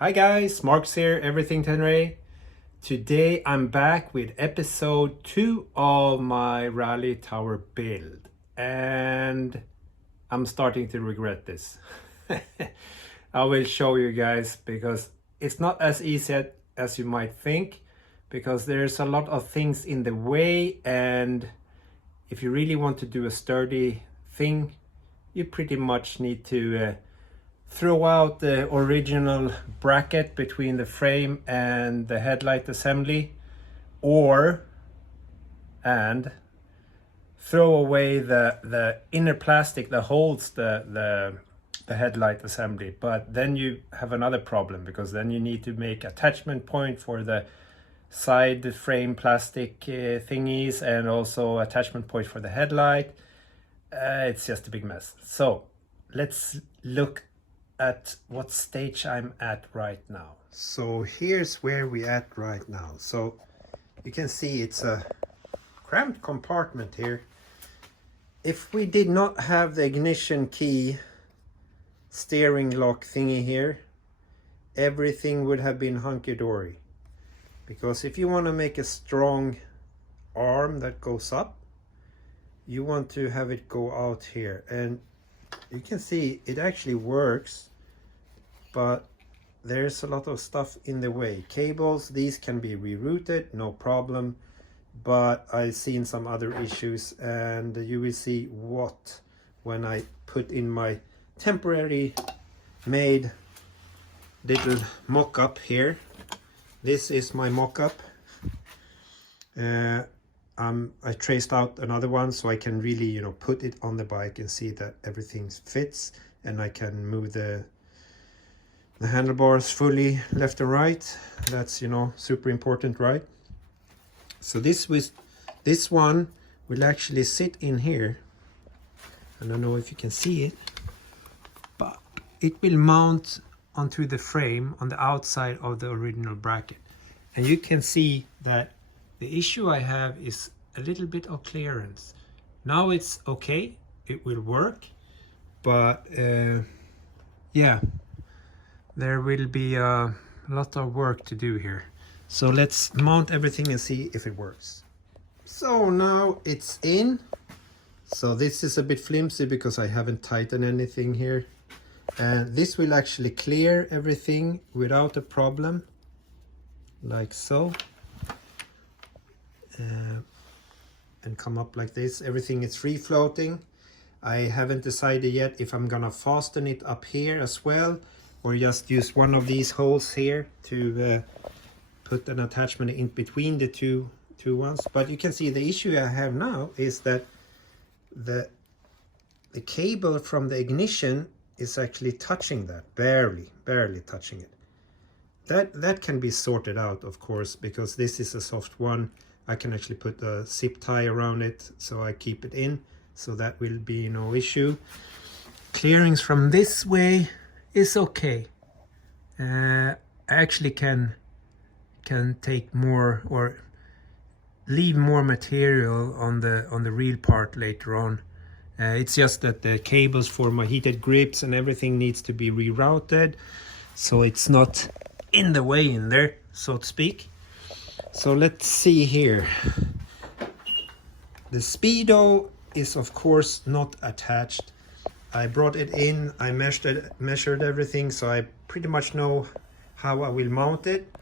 Hi guys, Mark's here, Everything Tenere. Today I'm back with episode 2 of my rally tower build, and I'm starting to regret this. I will show you guys because it's not as easy as you might think, because there's a lot of things in the way, and if you really want to do a sturdy thing, you pretty much need to throw out the original bracket between the frame and the headlight assembly, and throw away the inner plastic that holds the headlight assembly. But then you have another problem, because then you need to make attachment point for the side frame plastic thingies, and also attachment point for the headlight. It's just a big mess. So let's look at what stage I'm at right now. So here's where we're at right now. So you can see it's a cramped compartment here. If we did not have the ignition key steering lock thingy here, everything would have been hunky-dory. Because if you want to make a strong arm that goes up, you want to have it go out here, and you can see it actually works, but there's a lot of stuff in the way. Cables, these can be rerouted, no problem, but I've seen some other issues, and you will see what when I put in my temporary made little mock-up here. This is my mock-up. I traced out another one so I can really, put it on the bike and see that everything fits, and I can move the handlebars fully left and right. That's, super important, right? So this one will actually sit in here. I don't know if you can see it, but it will mount onto the frame on the outside of the original bracket. And you can see that the issue I have is a little bit of clearance. Now it's okay, it will work, but yeah, there will be a lot of work to do here. So let's mount everything and see if it works. So now it's in. So this is a bit flimsy because I haven't tightened anything here. And this will actually clear everything without a problem, like so. And come up like this. Everything is free floating. I haven't decided yet if I'm gonna fasten it up here as well, or just use one of these holes here to put an attachment in between the two ones. But you can see the issue I have now is that the cable from the ignition is actually touching that, barely touching it. That can be sorted out, of course, because this is a soft one. I can actually put a zip tie around it so I keep it in, so that will be no issue. Clearings from this way is okay. I actually can take more or leave more material on the real part later on. It's just that the cables for my heated grips and everything needs to be rerouted, so it's not in the way in there, so to speak. So let's see here. The speedo is of course not attached. I brought it in, I measured everything, so I pretty much know how I will mount it.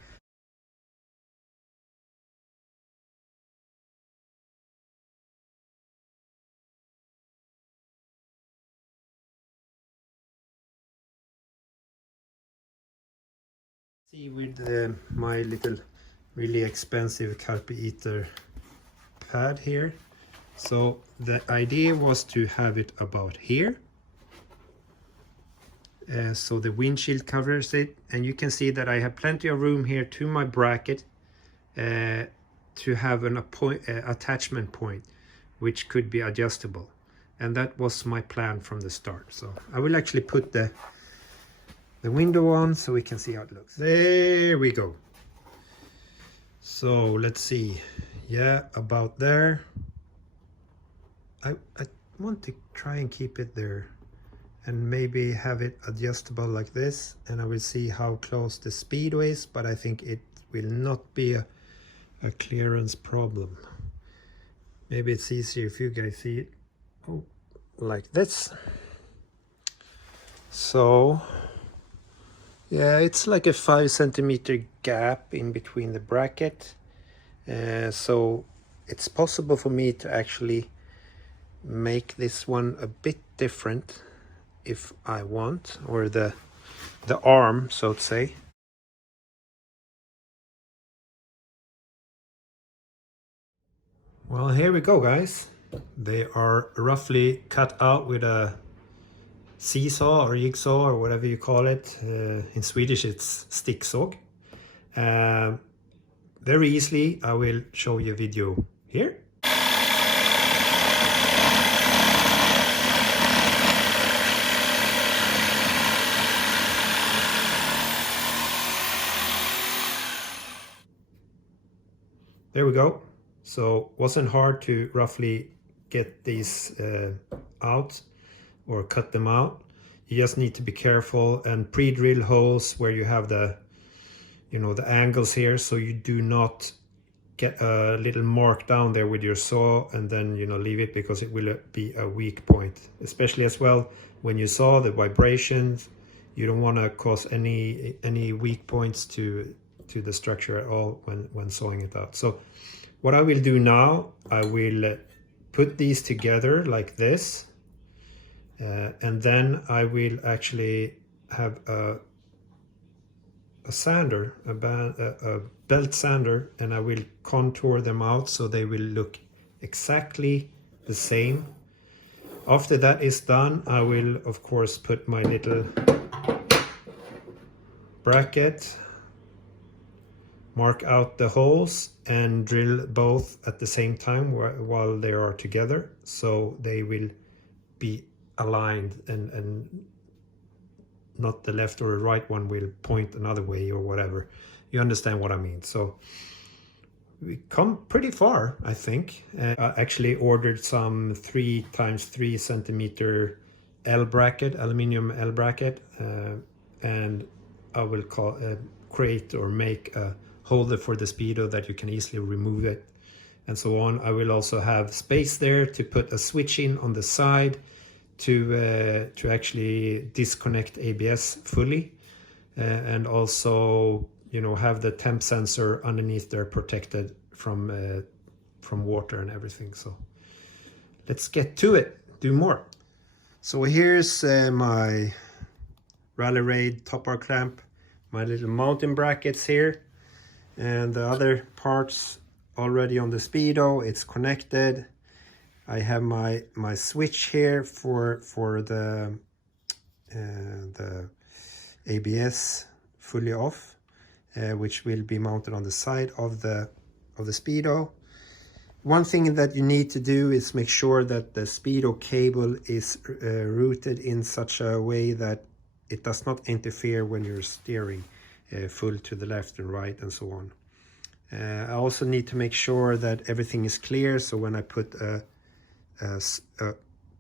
See, with my little really expensive Carpe iter pad here. So the idea was to have it about here. So the windshield covers it, and you can see that I have plenty of room here to my bracket to have an attachment point, which could be adjustable. And that was my plan from the start. So I will actually put the window on so we can see how it looks. There we go. So let's see. Yeah, about there. I want to try and keep it there. and maybe have it adjustable like this, and I will see how close the speedo is, but I think it will not be a clearance problem. Maybe it's easier if you guys see it like this. So yeah, it's like a 5 centimeter gap in between the bracket, so it's possible for me to actually make this one a bit different if I want, or the arm, so to say. Well, here we go, guys. They are roughly cut out with a seesaw or jigsaw or whatever you call it. In Swedish it's sticksåg. Very easily I will show you a video here. There we go. So wasn't hard to roughly get these out or cut them out. You just need to be careful and pre-drill holes where you have the, you know, the angles here, so you do not get a little mark down there with your saw and then, you know, leave it, because it will be a weak point. Especially as well when you saw the vibrations, you don't want to cause any weak points to the structure at all when sawing it out. So what I will do now, I will put these together like this, and then I will actually have a sander, a belt sander, and I will contour them out so they will look exactly the same. After that is done, I will of course put my little bracket, mark out the holes, and drill both at the same time while they are together, so they will be aligned and not the left or the right one will point another way or whatever. You understand what I mean. So we come pretty far, I think. I actually ordered some 3x3 centimeter L bracket, aluminum L bracket, and I will create or make a holder for the speedo that you can easily remove it and so on. I will also have space there to put a switch in on the side to actually disconnect ABS fully, and also, you know, have the temp sensor underneath there protected from water and everything. So let's get to it, do more. So here's my Rally Raid top bar clamp, my little mounting brackets here, and the other parts already on the speedo. It's connected. I have my switch here for the ABS fully off, which will be mounted on the side of the speedo. One thing that you need to do is make sure that the speedo cable is routed in such a way that it does not interfere when you're steering full to the left and right and so on. I also need to make sure that everything is clear, so when I put a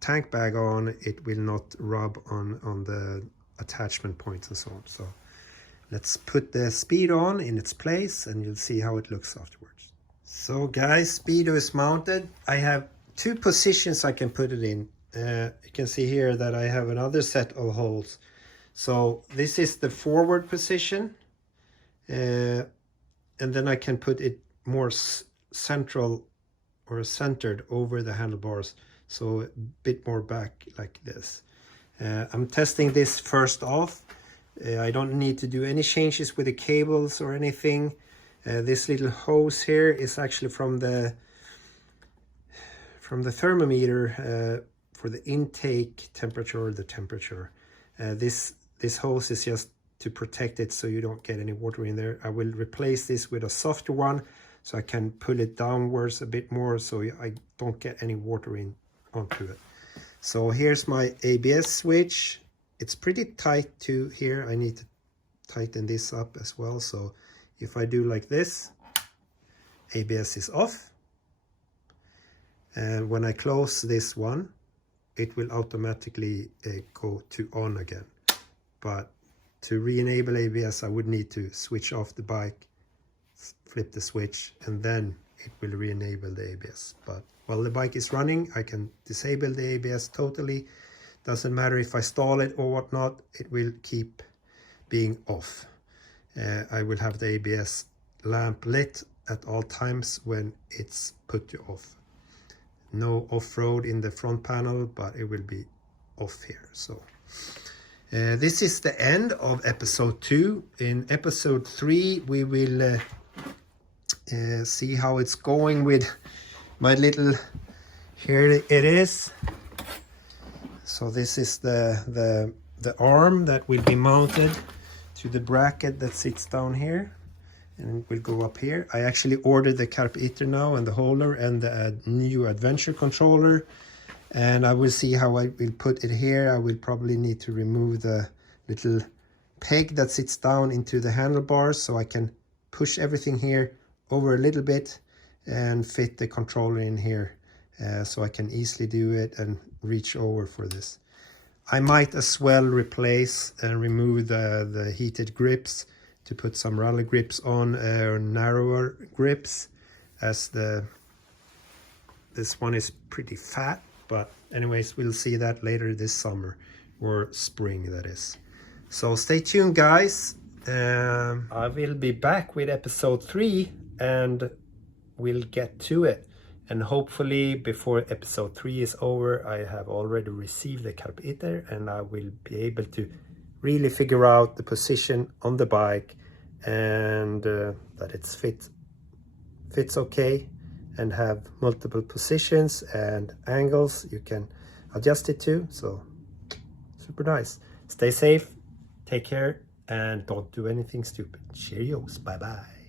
tank bag on, it will not rub on the attachment points and so on. So let's put the speedo on in its place and you'll see how it looks afterwards. So guys, speedo is mounted. I have two positions I can put it in. You can see here that I have another set of holes. So this is the forward position, and then I can put it more central or centered over the handlebars, so a bit more back like this. I'm testing this first off. I don't need to do any changes with the cables or anything. This little hose here is actually from the thermometer for the intake temperature or the temperature. This hose is just to protect it so you don't get any water in there. I will replace this with a softer one so I can pull it downwards a bit more so I don't get any water onto it. So here's my ABS switch. It's pretty tight to here. I need to tighten this up as well. So if I do like this, ABS is off. And when I close this one, it will automatically go to on again. But to re-enable ABS, I would need to switch off the bike, flip the switch, and then it will re-enable the ABS. But while the bike is running, I can disable the ABS totally. Doesn't matter if I stall it or whatnot, it will keep being off. I will have the ABS lamp lit at all times when it's put to off. No off-road in the front panel, but it will be off here. So this is the end of episode 2. In episode 3 we will see how it's going with my little, here it is. So this is the arm that will be mounted to the bracket that sits down here, and it will go up here. I actually ordered the Carpe iter now, and the holder, and the new adventure controller, and I will see how I will put it here. I will probably need to remove the little peg that sits down into the handlebars, so I can push everything here over a little bit and fit the controller in here, so I can easily do it and reach over for this. I might as well replace and remove the heated grips to put some rally grips on, narrower grips, as this one is pretty fat. But anyways, we'll see that later this summer, or spring that is. So stay tuned, guys. I will be back with episode 3 and we'll get to it. And hopefully before episode 3 is over, I have already received the Carpe iter, and I will be able to really figure out the position on the bike, and that it's fits okay, and have multiple positions and angles you can adjust it to. So super nice. Stay safe, take care, and don't do anything stupid. Cheerios, bye bye.